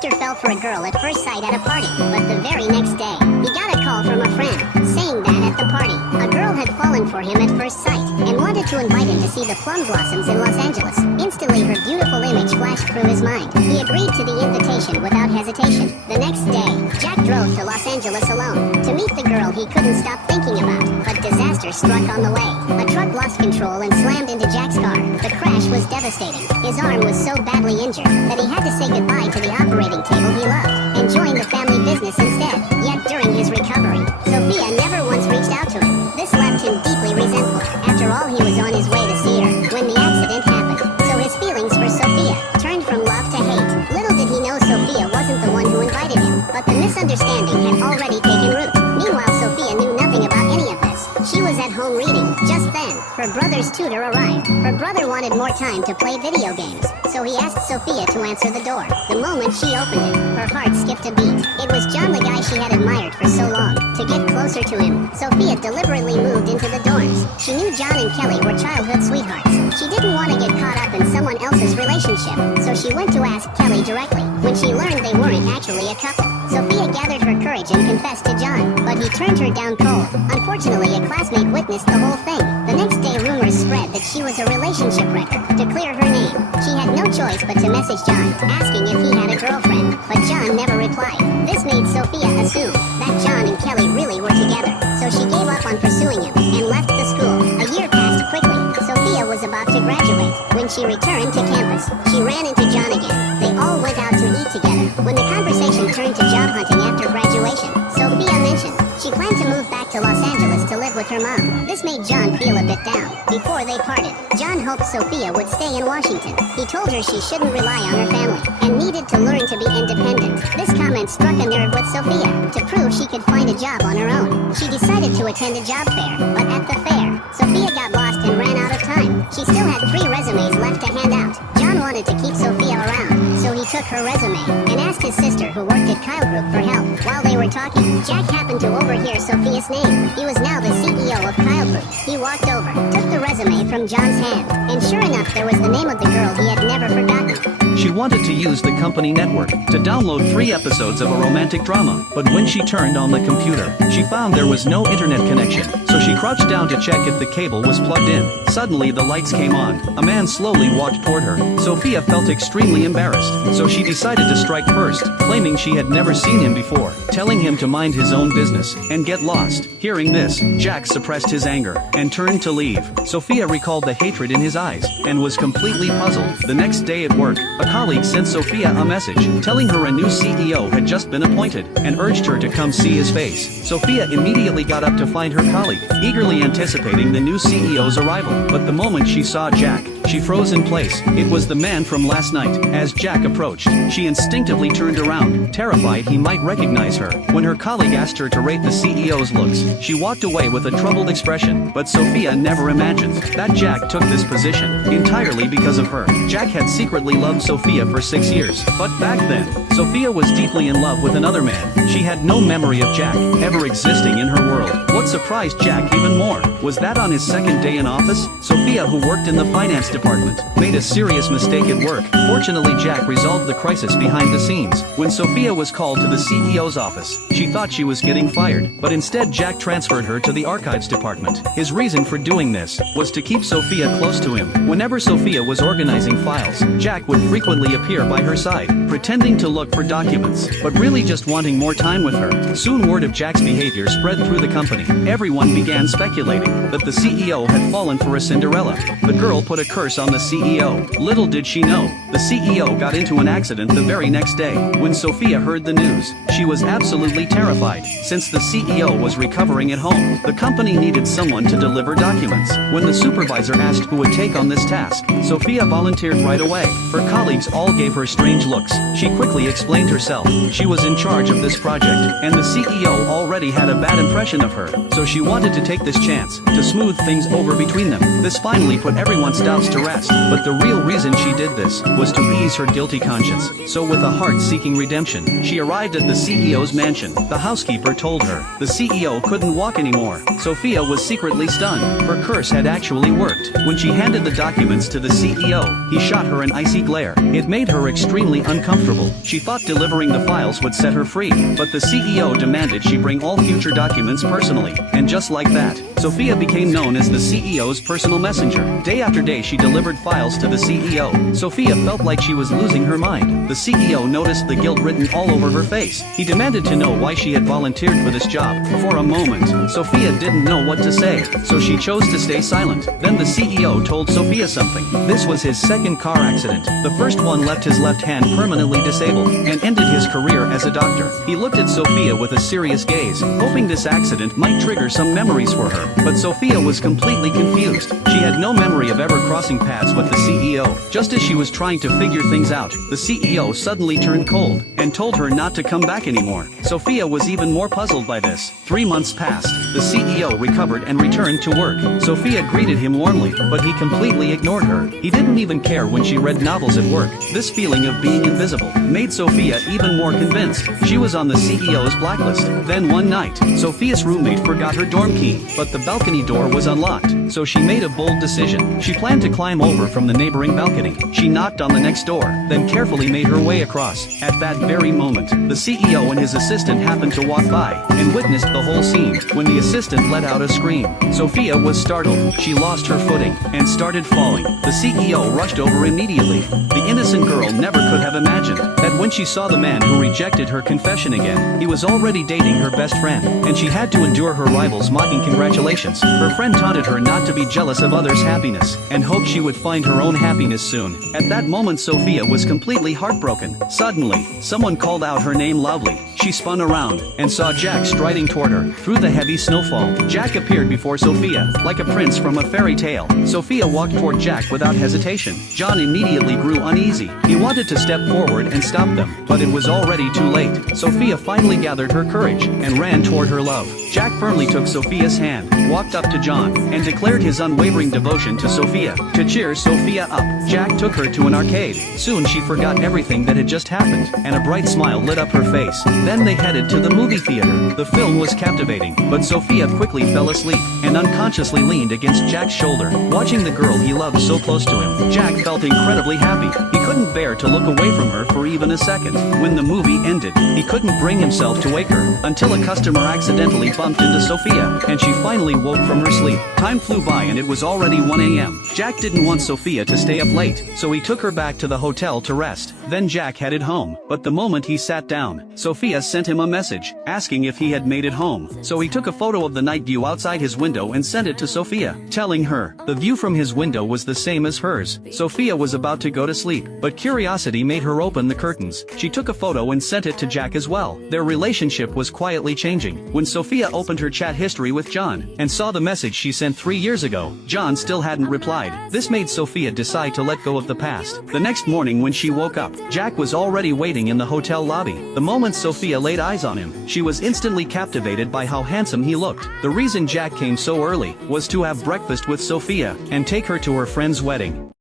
Victor fell for a girl at first sight at a party, but the very next day, he got a call from a friend, saying that at the party, a girl had fallen for him at first sight, and wanted to invite him to see the plum blossoms in Los Angeles. Instantly her beautiful image flashed through his mind. He agreed to the invitation without hesitation. The next day, Jack drove to Los Angeles alone. To meet the girl he couldn't stop thinking about, but disaster struck on the way. A truck lost control and slammed into Jack's car. The crash was devastating. His arm was so badly injured that he had to say goodbye to the operating table he loved, and join the family business instead. Yet during his recovery, Sophia never once reached out to him. This left him deeply resentful. After all, he was on his way to see her when the accident happened. So his feelings for Sophia turned from love to hate. Little did he know Sophia wasn't the one who invited him, but the misunderstanding had already taken root. Meanwhile, Sophia knew nothing about any of this. She was at home reading. Just then, her brother's tutor arrived. Her brother wanted more time to play video games, so he asked Sophia to answer the door. The moment she opened it, her heart skipped a beat. It was John, the guy she had admired for so long. To get closer to him, Sophia deliberately moved into the dorms. She knew John and Kelly were childhood sweethearts. She didn't want to get caught up in someone else's relationship, so she went to ask Kelly directly. When she learned they weren't actually a couple, Sophia gathered her courage and confessed to John, but he turned her down cold. Unfortunately, a classmate witnessed the whole thing. The next day, rumors spread that she was a relationship wrecker. To clear her name, she had no choice but to message John, asking if he had a girlfriend, but John never replied. This made Sophia assume that John and Kelly really were together, so she gave up on pursuing him and left the school. A year passed quickly. Sophia was about to graduate. When she returned to campus, she ran into John again. They all went out to eat together. When the conversation turned to job hunting after graduation, Sophia mentioned she planned to move back to Los Angeles to live with her mom. This made John feel a bit down. Before they parted, John hoped Sophia would stay in Washington. He told her she shouldn't rely on her family and needed to learn to be independent. This comment struck a nerve with Sophia. To prove she could find a job on her own, she decided to attend a job fair. But at the fair, Sophia got lost and ran out of time. She still had 3 resumes left to hand out. John wanted to keep Sophia around, so he took her resume and asked his sister, who worked at Kyle Group, for help. While they were talking, Jack happened to overhear Sophia's name. He was now the CEO of Kyle Group. He walked over, took the resume from John's hand, and sure enough, there was the name of the girl he had never forgotten. She wanted to use the company network to download 3 episodes of a romantic drama, but when she turned on the computer, she found there was no internet connection, so she crouched down to check if the cable was plugged in. Suddenly the lights came on. A man slowly walked toward her. Sophia felt extremely embarrassed, so she decided to strike first, claiming she had never seen him before, telling him to mind his own business and get lost. Hearing this, Jack suppressed his anger and turned to leave. Sophia recalled the hatred in his eyes and was completely puzzled. The next day at work, a colleague sent Sophia a message telling her a new CEO had just been appointed and urged her to come see his face. Sophia immediately got up to find her colleague, eagerly anticipating the new CEO's arrival. But the moment she saw Jack, she froze in place. It was the man from last night. As Jack approached, she instinctively turned around, terrified he might recognize her. When her colleague asked her to rate the CEO's looks, she walked away with a troubled expression. But Sophia never imagined that Jack took this position entirely because of her. Jack had secretly loved Sophia for 6 years, but back then, Sophia was deeply in love with another man. She had no memory of Jack ever existing in her world. What surprised Jack even more was that on his second day in office, Sophia, who worked in the finance department, made a serious mistake at work. Fortunately, Jack resolved the crisis behind the scenes. When Sophia was called to the CEO's office, she thought she was getting fired, but instead Jack transferred her to the archives department. His reason for doing this was to keep Sophia close to him. Whenever Sophia was organizing files, Jack would frequently appear by her side, pretending to look for documents, but really just wanting more time with her. Soon word of Jack's behavior spread through the company. Everyone began speculating that the CEO had fallen for a Cinderella. The girl put a curse on the CEO. Little did she know, the CEO got into an accident the very next day. When Sophia heard the news, she was absolutely terrified. Since the CEO was recovering at home, the company needed someone to deliver documents. When the supervisor asked who would take on this task, Sophia volunteered right away. Her colleagues all gave her strange looks. She quickly explained herself. She was in charge of this project, and the CEO already had a bad impression of her, so she wanted to take this chance to smooth things over between them. This finally put everyone's doubts to rest, but the real reason she did this was to ease her guilty conscience. So with a heart seeking redemption, she arrived at the CEO's mansion. The housekeeper told her the CEO couldn't walk anymore. Sophia was secretly stunned. Her curse had actually worked. When she handed the documents to the CEO, he shot her an icy glare. It made her extremely uncomfortable. She thought delivering the files would set her free, but the CEO demanded she bring all future documents personally. And just like that, Sophia became known as the CEO's personal messenger. Day after day she delivered files to the CEO. Sophia felt like she was losing her mind. The CEO noticed the guilt written all over her face. He demanded to know why she had volunteered for this job. For a moment, Sophia didn't know what to say, so she chose to stay silent. Then the CEO told Sophia something. This was his second car accident. The first one left his left hand permanently disabled and ended his career as a doctor. He looked at Sophia with a serious gaze, hoping this accident might trigger some memories for her. But Sophia was completely confused. She had no memory of ever crossing paths with the CEO. Just as she was trying to figure things out, the CEO suddenly turned cold and told her not to come back anymore. Sophia was even more puzzled by this. 3 months passed. The CEO recovered and returned to work. Sophia greeted him warmly, but he completely ignored her. He didn't even care when she read novels at work. This feeling of being invisible made Sophia even more convinced she was on the CEO's blacklist. Then one night, Sophia's roommate forgot her dorm key, but the balcony door was unlocked, so she made a bold decision. She planned to climb over from the neighboring balcony. She knocked on the next door, then carefully made her way across. At that very moment, the CEO and his assistant happened to walk by and witnessed the whole scene. When the assistant let out a scream, Sophia was startled. She lost her footing and started falling. The CEO rushed over immediately. The innocent girl never could have imagined that when she saw the man who rejected her confession again, he was already dating her best friend, and she had to endure her rivals mocking congratulations. Her friend taunted her not to be jealous of others' happiness and hoped she would find her own happiness soon. At that moment Sophia was completely heartbroken. Suddenly, someone called out her name loudly. She spun around and saw Jack striding toward her through the heavy snowfall. Jack appeared before Sophia, like a prince from a fairy tale. Sophia walked toward Jack without hesitation. John immediately grew uneasy. He wanted to step forward and stop them, but it was already too late. Sophia finally gathered her courage and ran toward her love. Jack firmly took Sophia's hand, walked up to John, and declared his unwavering devotion to Sophia. To cheer Sophia up, Jack took her to an arcade. Soon she forgot everything that had just happened, and a bright smile lit up her face. Then they headed to the movie theater. The film was captivating, but Sophia quickly fell asleep and unconsciously leaned against Jack's shoulder, watching the girl he loved so close to him. Jack felt incredibly happy. He couldn't bear to look away from her for even a second. When the movie ended, he couldn't bring himself to wake her, until a customer accidentally bumped into Sophia, and she finally woke from her sleep. Time flew by and it was already 1 a.m. Jack didn't want Sophia to stay up late, so he took her back to the hotel to rest. Then Jack headed home, but the moment he sat down, Sophia sent him a message, asking if he had made it home. So he took a photo of the night view outside his window and sent it to Sophia, telling her the view from his window was the same as hers. Sophia was about to go to sleep, but curiosity made her open the curtains. She took a photo and sent it to Jack as well. Their relationship was quietly changing. When Sophia opened her chat history with John and saw the message she sent 3 years ago, John still hadn't replied. This made Sophia decide to let go of the past. The next morning when she woke up, Jack was already waiting in the hotel lobby. The moment Sophia laid eyes on him, she was instantly captivated by how handsome he looked. The reason Jack came so early was to have breakfast with Sophia and take her to her friend's wedding.